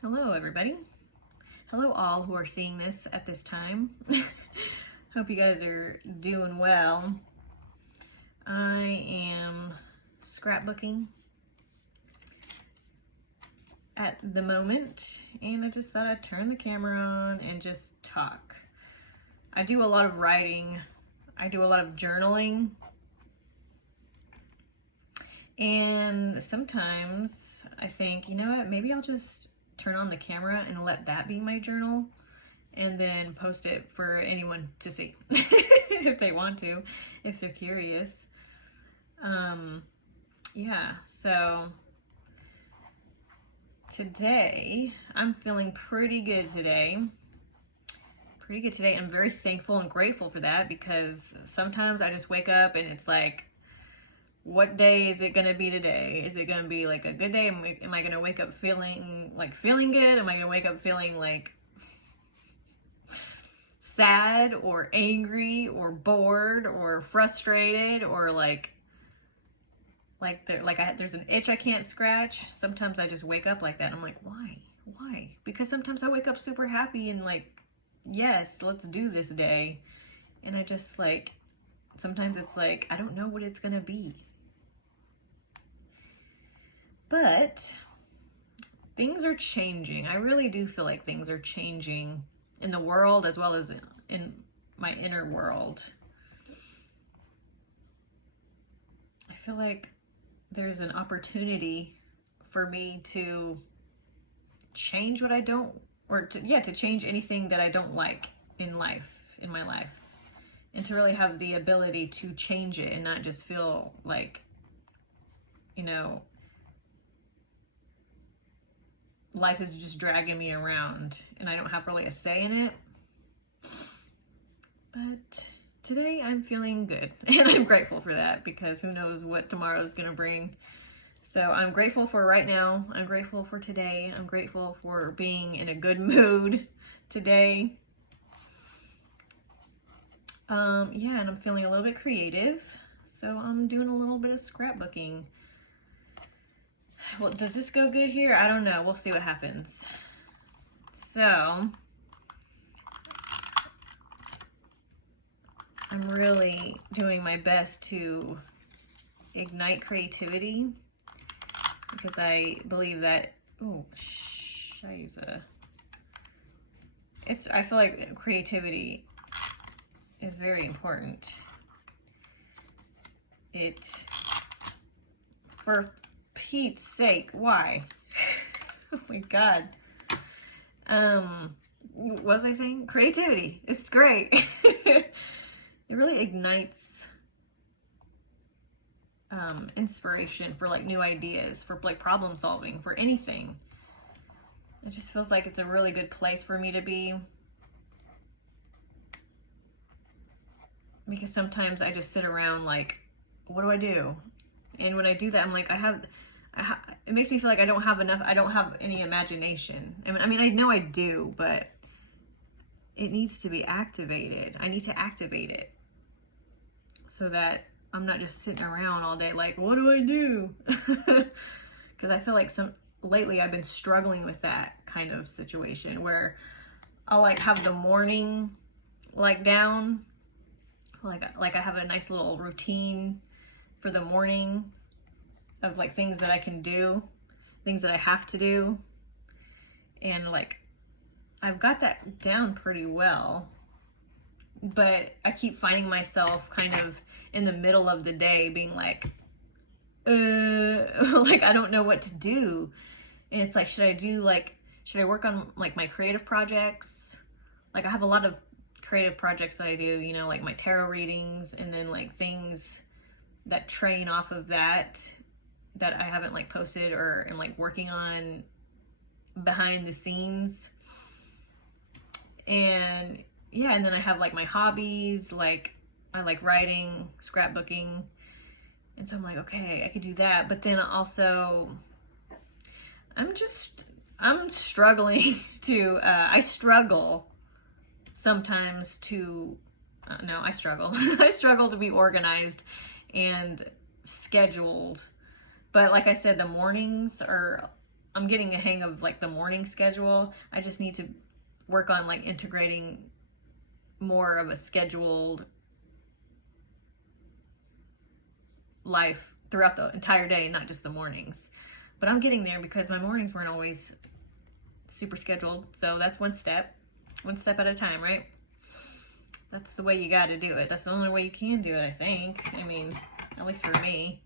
Hello, everybody. Hello, all who are seeing this at this time. Hope you guys are doing well. I am scrapbooking at the moment, and I just thought I'd turn the camera on and just talk. I do a lot of writing. I do a lot of journaling. And sometimes I think, you know what, maybe I'll just turn on the camera and let that be my journal and then post it for anyone to see if they want to, if they're curious. Yeah, so today I'm feeling pretty good today. I'm very thankful and grateful for that, because sometimes I just wake up and it's like, what day is it gonna be today? Is it gonna be like a good day? Am I gonna wake up feeling good? Am I gonna wake up feeling like sad or angry or bored or frustrated or there's an itch I can't scratch? Sometimes I just wake up like that and I'm like, why? Because sometimes I wake up super happy and like, yes, let's do this day. And I just sometimes it's like, I don't know what it's gonna be. But things are changing. I really do feel like things are changing in the world as well as in my inner world. I feel like there's an opportunity for me to change what I don't, or to change anything that I don't like in my life, and to really have the ability to change it and not just feel like, life is just dragging me around and I don't have really a say in it. But today I'm feeling good and I'm grateful for that, because who knows what tomorrow is going to bring. So I'm grateful for right now. I'm grateful for today. I'm grateful for being in a good mood today. Yeah, and I'm feeling a little bit creative. So I'm doing a little bit of scrapbooking. Well, does this go good here? I don't know. We'll see what happens. So, I'm really doing my best to ignite creativity, because I believe that, I feel like creativity is very important. For Pete's sake, why? Oh my God. What was I saying? Creativity. It's great. It really ignites inspiration for new ideas, for problem solving, for anything. It just feels like it's a really good place for me to be, because sometimes I just sit around like, what do I do? And when I do that, I'm like, it makes me feel like I don't have any imagination. I mean, I know I do, but it needs to be activated. I need to activate it so that I'm not just sitting around all day like, what do I do? Because I feel like lately I've been struggling with that kind of situation where I'll have the morning down. Like I have a nice little routine for the morning of things that I can do, things that I have to do. And I've got that down pretty well, but I keep finding myself kind of in the middle of the day being like I don't know what to do. And it's like, should I work on my creative projects? I have a lot of creative projects that I do, like my tarot readings, and then things that train off of that I haven't posted or am working on behind the scenes. And yeah, and then I have my hobbies, I like writing, scrapbooking. And so I'm like, okay, I could do that. But then also I'm struggling to, I struggle sometimes to, I struggle. I struggle to be organized and scheduled. But like I said, the mornings are I'm getting a hang of like the morning schedule. I just need to work on like integrating more of a scheduled life throughout the entire day, not just the mornings. But I'm getting there because my mornings weren't always super scheduled. So that's one step at a time, right? That's the way you got to do it. That's the only way you can do it, I think. I mean, at least for me.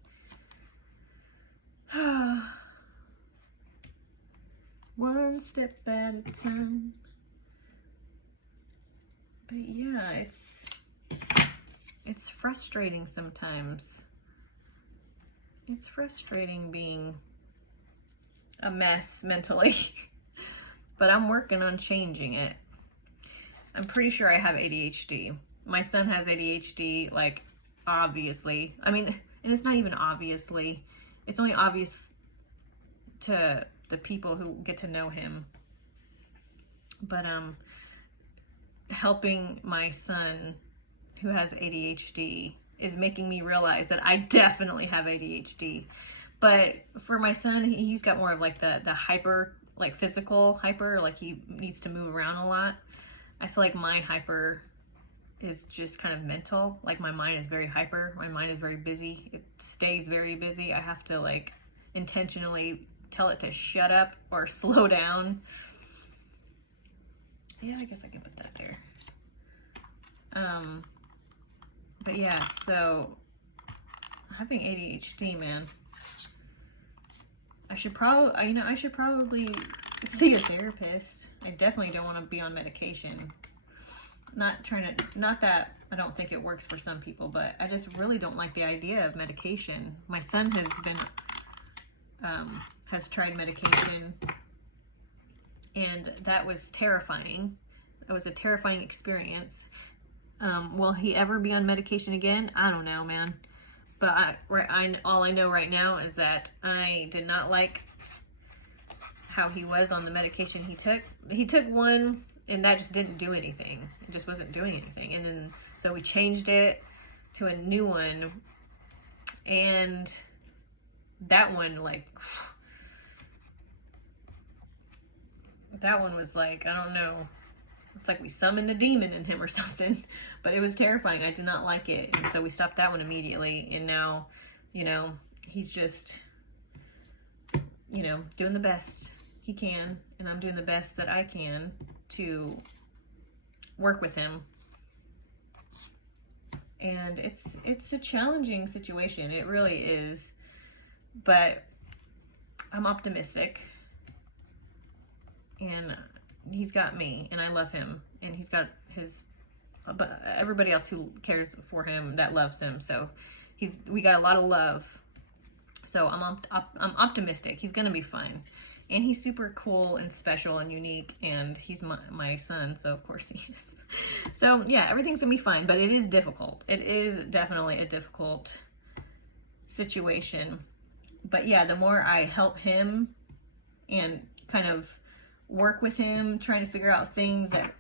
One step at a time. But yeah, it's frustrating sometimes. It's frustrating being a mess mentally. But I'm working on changing it. I'm pretty sure I have ADHD. My son has ADHD, like, obviously. I mean, and it's not even obviously. It's only obvious to the people who get to know him. But helping my son who has ADHD is making me realize that I definitely have ADHD. But for my son, he's got more of like the hyper, like physical hyper, like he needs to move around a lot. I feel like my hyper is just kind of mental. Like my mind is very hyper. My mind is very busy. It stays very busy. I have to like intentionally tell it to shut up or slow down. Yeah, I guess I can put that there. But yeah, so having ADHD, man, I should probably see a therapist. I definitely don't want to be on medication. Not that I don't think it works for some people, but I just really don't like the idea of medication. My son has tried medication, and that was terrifying. It was a terrifying experience. Will he ever be on medication again? I don't know, man. But all I know right now is that I did not like how he was on the medication he took. He took one, and that just didn't do anything. It just wasn't doing anything. And then, so we changed it to a new one. And that one, like, that one was like, I don't know. It's like we summoned a demon in him or something. But it was terrifying. I did not like it. And so we stopped that one immediately. And now, he's just, doing the best he can. And I'm doing the best that I can to work with him. And it's a challenging situation. It really is. But I'm optimistic. And he's got me, and I love him, and he's got but everybody else who cares for him, that loves him. So we got a lot of love. So I'm optimistic. He's gonna be fine, and he's super cool and special and unique, and he's my son, so of course he is. So yeah, everything's gonna be fine, but it is difficult. It is definitely a difficult situation. But yeah, the more I help him and kind of work with him, trying to figure out things that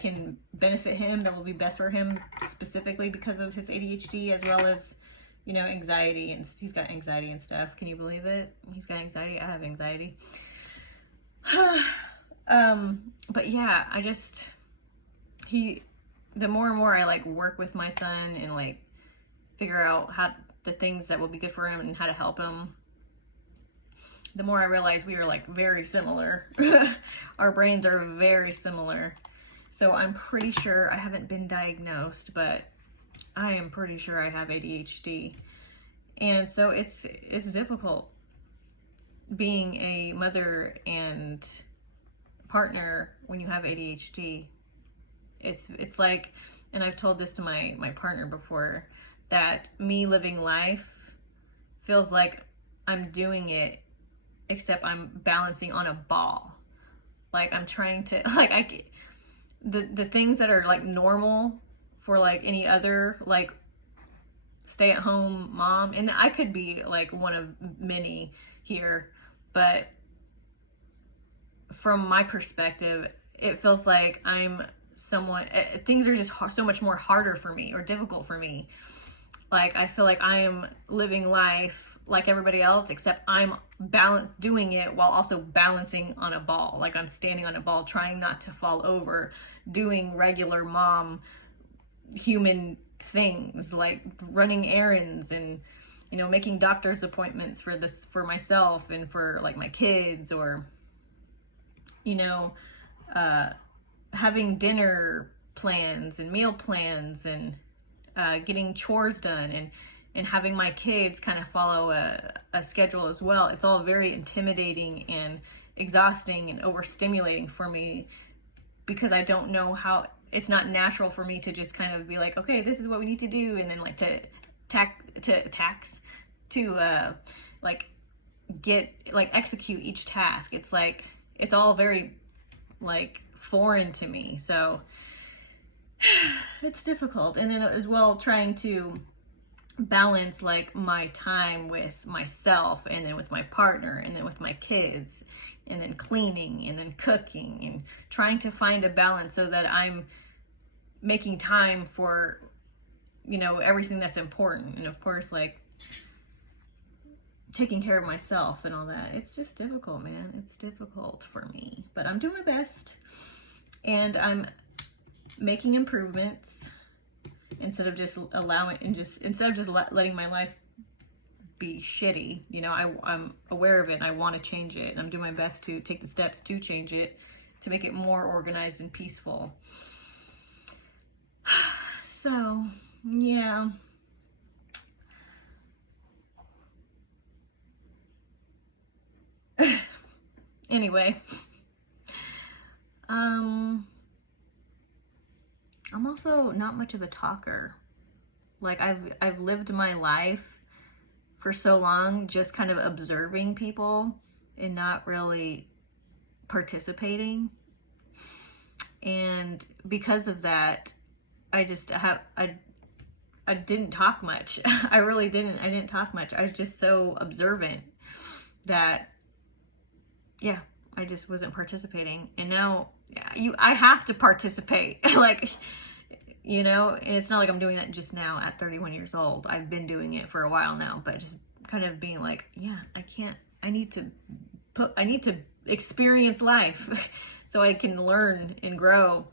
can benefit him, that will be best for him, specifically because of his ADHD, as well as, anxiety, and he's got anxiety and stuff. Can you believe it? He's got anxiety. I have anxiety. But yeah, the more and more I like work with my son and like figure out the things that will be good for him and how to help him, the more I realize we are like very similar. Our brains are very similar. So I'm pretty sure, I haven't been diagnosed, but I am pretty sure I have ADHD. And so it's difficult being a mother and partner when you have ADHD. It's like, and I've told this to my partner before, that me living life feels like I'm doing it, except I'm balancing on a ball. Like I'm trying to, like the things that are like normal for like any other like stay-at-home mom, and I could be like one of many here, but from my perspective, it feels like I'm things are just so much more harder for me or difficult for me. Like I feel like I am living life like everybody else, except I'm doing it while also balancing on a ball. Like I'm standing on a ball, trying not to fall over, doing regular mom human things like running errands and, you know, making doctor's appointments for myself and for like my kids, or, you know, having dinner plans and meal plans and getting chores done and having my kids kind of follow a schedule as well. It's all very intimidating and exhausting and overstimulating for me, because I don't know how, it's not natural for me to just kind of be like, okay, this is what we need to do, and then like execute each task. It's like, it's all very like foreign to me. So it's difficult. And then as well, trying to balance like my time with myself, and then with my partner, and then with my kids, and then cleaning, and then cooking, and trying to find a balance so that I'm making time for, you know, everything that's important. And of course, like taking care of myself and all that. It's just difficult, man. It's difficult for me, but I'm doing my best, and I'm making improvements instead of just letting my life be shitty. You know, I'm aware of it and I want to change it, and I'm doing my best to take the steps to change it, to make it more organized and peaceful. So, yeah. Anyway, I'm also not much of a talker. Like I've lived my life for so long just kind of observing people and not really participating. And because of that, I didn't talk much. I really didn't. I didn't talk much. I was just so observant that, yeah, I just wasn't participating. And now, I have to participate. Like, you know, and it's not like I'm doing that just now at 31 years old. I've been doing it for a while now, but just kind of being like, yeah, I need to experience life so I can learn and grow.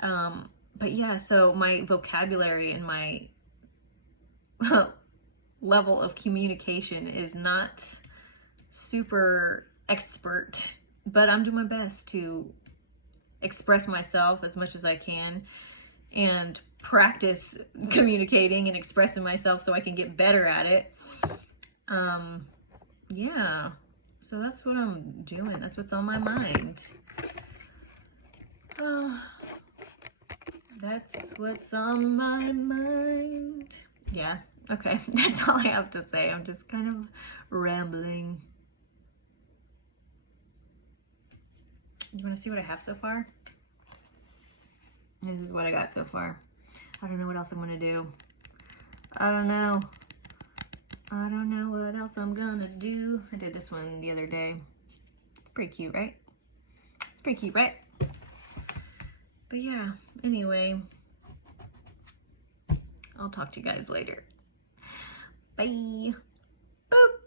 But yeah, so my vocabulary and my level of communication is not super expert, but I'm doing my best to express myself as much as I can and practice communicating and expressing myself so I can get better at it. Yeah, so that's what I'm doing. That's what's on my mind. That's what's on my mind. Yeah, okay, that's all I have to say. I'm just kind of rambling. You want to see what I have so far? This is what I got so far. I don't know what else I'm going to do. I don't know what else I'm going to do. I did this one the other day. It's pretty cute, right? It's pretty cute, right? But yeah, anyway, I'll talk to you guys later. Bye. Boop.